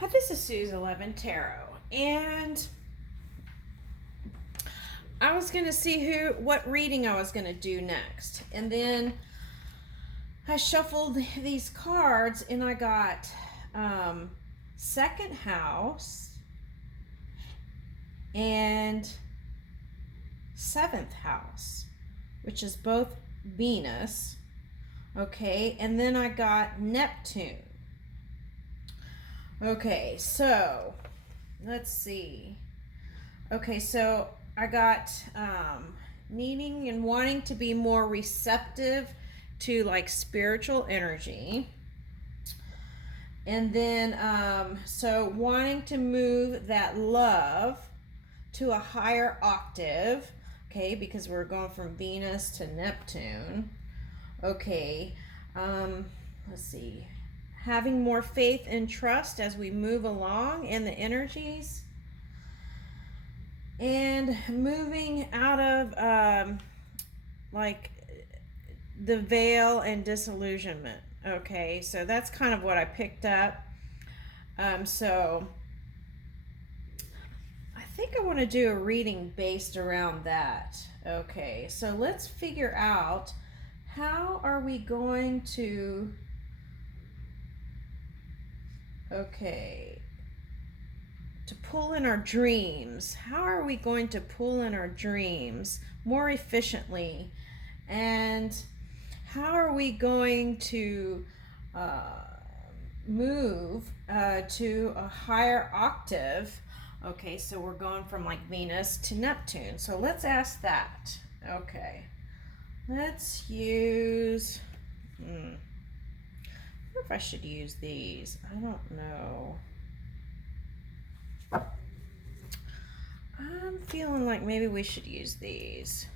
Hi, this is Sue's 11 Tarot, and I was going to see what reading I was going to do next. And then I shuffled these cards and I got second house and seventh house, which is both Venus. Okay, and then I got Neptune. Okay, so let's see. Okay, so I got needing and wanting to be more receptive to like spiritual energy. And then so wanting to move that love to a higher octave, okay, because we're going from Venus to Neptune. Okay, let's see. Having more faith and trust as we move along in the energies. And moving out of like the veil and disillusionment. Okay, so that's kind of what I picked up. So I think I want to do a reading based around that. Okay, so let's figure out how are we going to, okay, to pull in our dreams. How are we going to pull in our dreams more efficiently? And how are we going to move to a higher octave? Okay, so we're going from like Venus to Neptune. So let's ask that. Okay, let's use, I wonder if I should use these. I don't know. I'm feeling like maybe we should use these.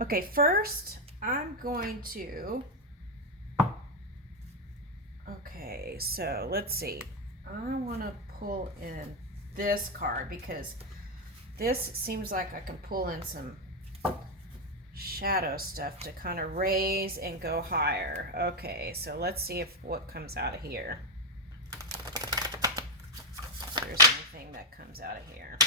Okay, first I'm going to, okay, so let's see. I want to pull in this card because this seems like I can pull in some shadow stuff to kind of raise and go higher. Okay, so let's see if what comes out of here. If there's anything that comes out of here.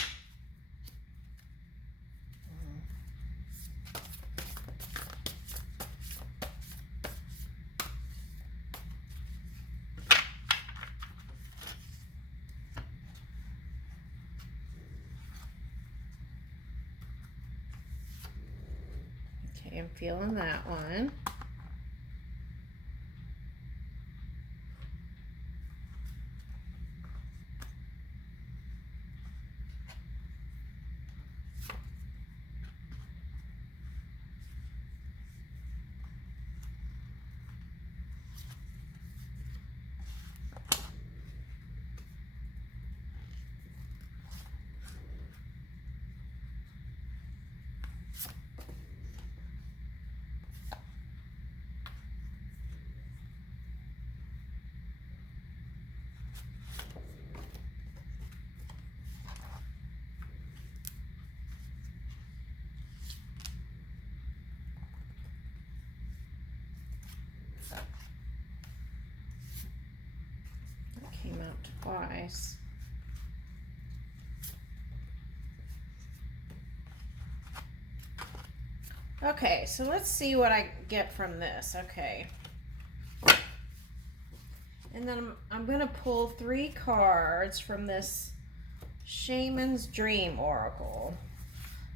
Okay, I'm feeling that one. Came out twice. Okay, so let's see what I get from this. Okay. And then I'm going to pull 3 cards from this Shaman's Dream Oracle.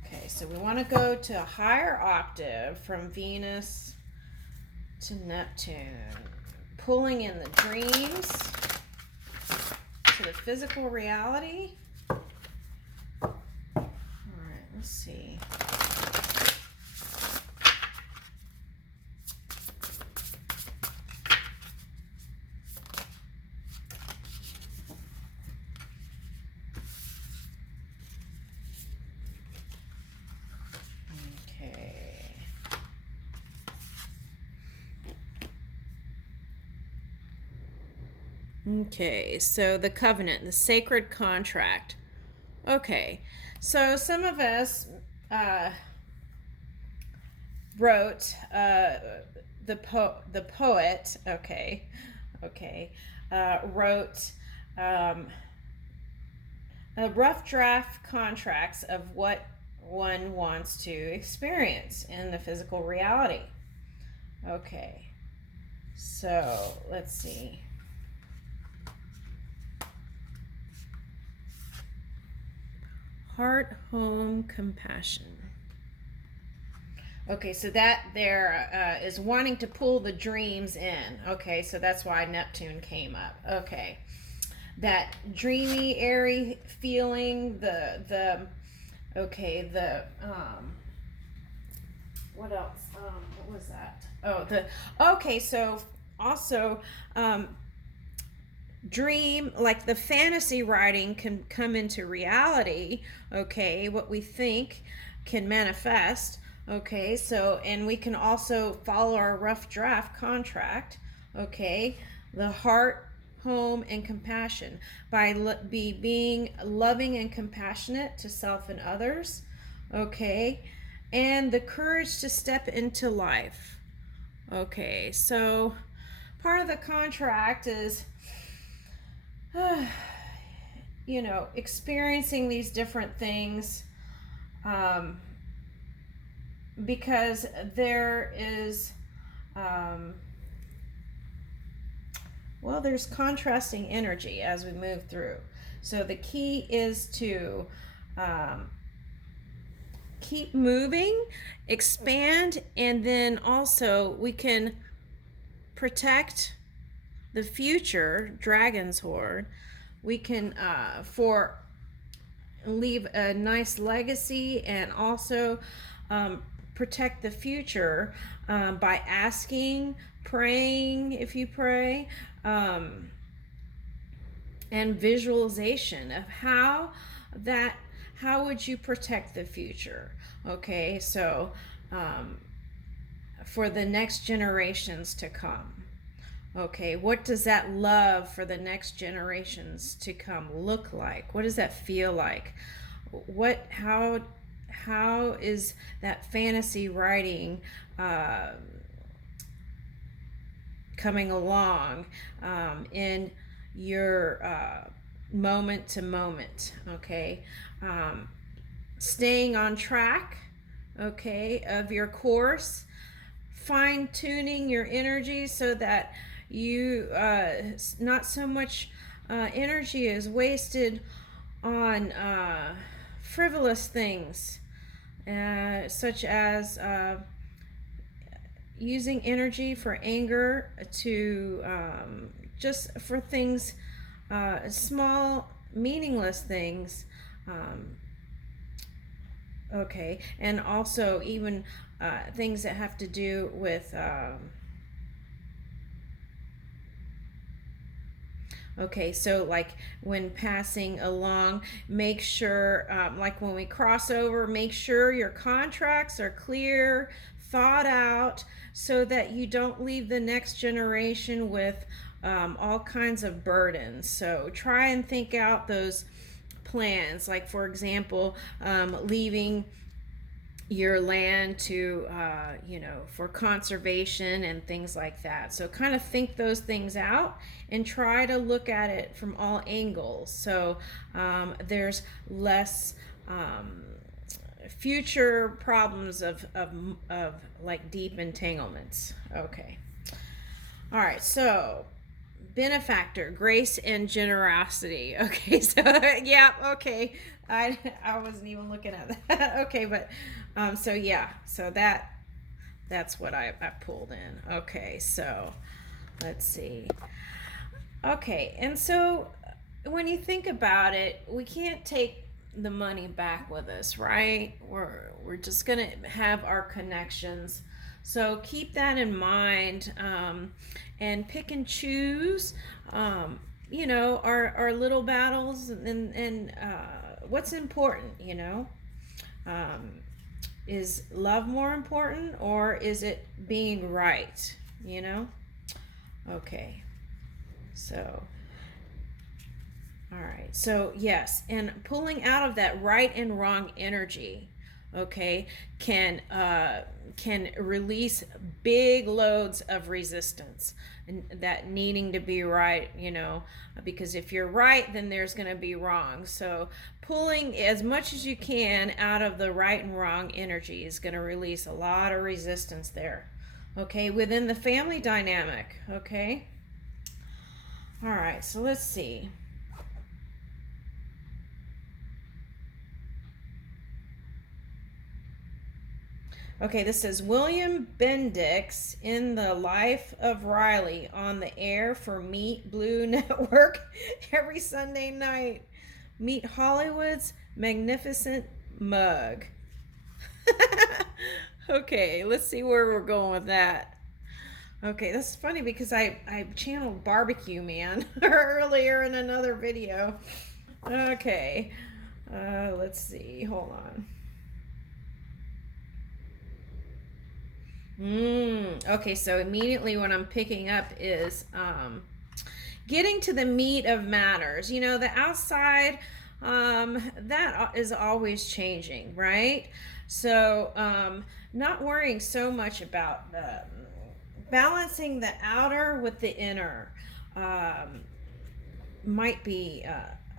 Okay, so we want to go to a higher octave from Venus to Neptune. Pulling in the dreams to the physical reality. All right, let's see. Okay, so the covenant, the sacred contract. Okay, so some of us wrote the poet. Okay, okay, wrote a rough draft contracts of what one wants to experience in the physical reality. Okay, so let's see. Heart, home, compassion. Okay, so that there is wanting to pull the dreams in. Okay, so that's why Neptune came up. Okay, that dreamy, airy feeling. What else? What was that? Okay, so also dream, like the fantasy writing can come into reality. Okay, what we think can manifest. Okay, so, and we can also follow our rough draft contract. Okay, the heart, home, and compassion by being loving and compassionate to self and others. Okay, and the courage to step into life. Okay, so part of the contract is experiencing these different things, because there is there's contrasting energy as we move through. So the key is to keep moving, expand, and then also we can protect the future dragon's hoard. We can leave a nice legacy, and also protect the future by asking, praying if you pray, and visualization of how would you protect the future. Okay, so for the next generations to come. Okay, what does that love for the next generations to come look like? What does that feel like? How is that fantasy writing coming along in your moment to moment? Okay, staying on track, okay, of your course, fine-tuning your energy so that you not so much energy is wasted on frivolous things, such as using energy for anger, to just for things, small meaningless things, okay, and also even things that have to do with okay, so like when passing along, make sure, like when we cross over, make sure your contracts are clear, thought out, so that you don't leave the next generation with all kinds of burdens. So try and think out those plans, like for example, leaving your land to for conservation and things like that. So kind of think those things out and try to look at it from all angles, so there's less future problems of like deep entanglements. Okay, all right, so benefactor, grace and generosity. Okay, so yeah, okay, I wasn't even looking at that. Okay, but so yeah, so that's what I pulled in. Okay, so let's see. Okay, and so when you think about it, we can't take the money back with us, right? We're just gonna have our connections. So keep that in mind, and pick and choose, our little battles, and what's important. Is love more important, or is it being right? Okay, so all right, so yes, and pulling out of that right and wrong energy. okay, can release big loads of resistance, and that needing to be right, because if you're right, then there's going to be wrong. So pulling as much as you can out of the right and wrong energy is going to release a lot of resistance there, okay, within the family dynamic. Okay, all right, so let's see. Okay, this says William Bendix in the Life of Riley on the air for Meet Blue Network every Sunday night. Meet Hollywood's magnificent mug. Okay, let's see where we're going with that. Okay, that's funny because I channeled Barbecue Man earlier in another video. Okay, let's see. Hold on. Okay, so immediately what I'm picking up is getting to the meat of matters. The outside, that is always changing, right? So not worrying so much about balancing the outer with the inner might be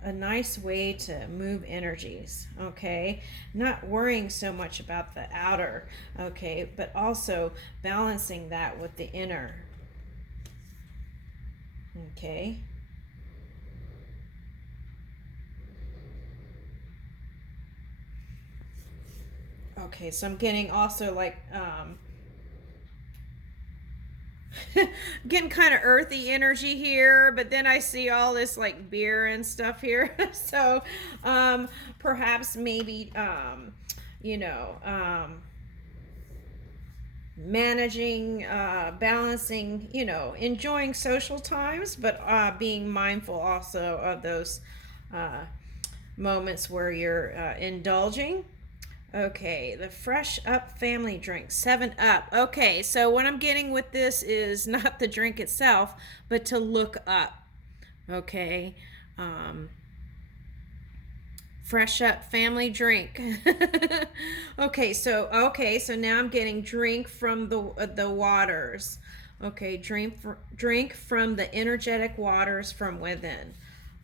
a nice way to move energies, okay? Not worrying so much about the outer, okay, but also balancing that with the inner, okay? Okay, so I'm getting also like getting kind of earthy energy here, but then I see all this like beer and stuff here. So perhaps maybe managing, balancing, enjoying social times, but being mindful also of those moments where you're indulging. Okay, the Fresh Up family drink, 7-Up. Okay, so what I'm getting with this is not the drink itself, but to look up. Okay, Fresh Up family drink. Okay, so now I'm getting drink from the waters. Okay, drink from the energetic waters from within.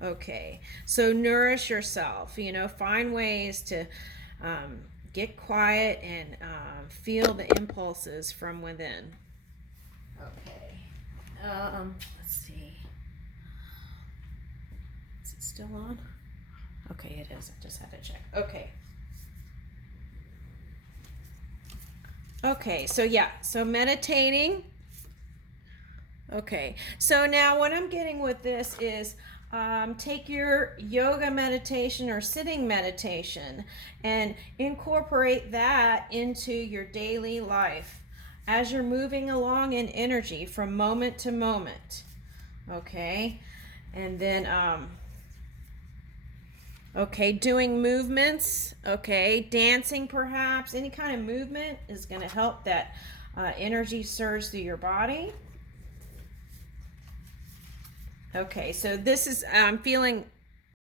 Okay, so nourish yourself. Find ways to get quiet and feel the impulses from within. Okay. Let's see. Is it still on? Okay, it is. I just had to check. Okay. Okay, so meditating. Okay, so now what I'm getting with this is take your yoga meditation or sitting meditation and incorporate that into your daily life as you're moving along in energy from moment to moment. Okay, and then doing movements, dancing perhaps, any kind of movement is going to help that energy surge through your body. Okay, so this is, I'm feeling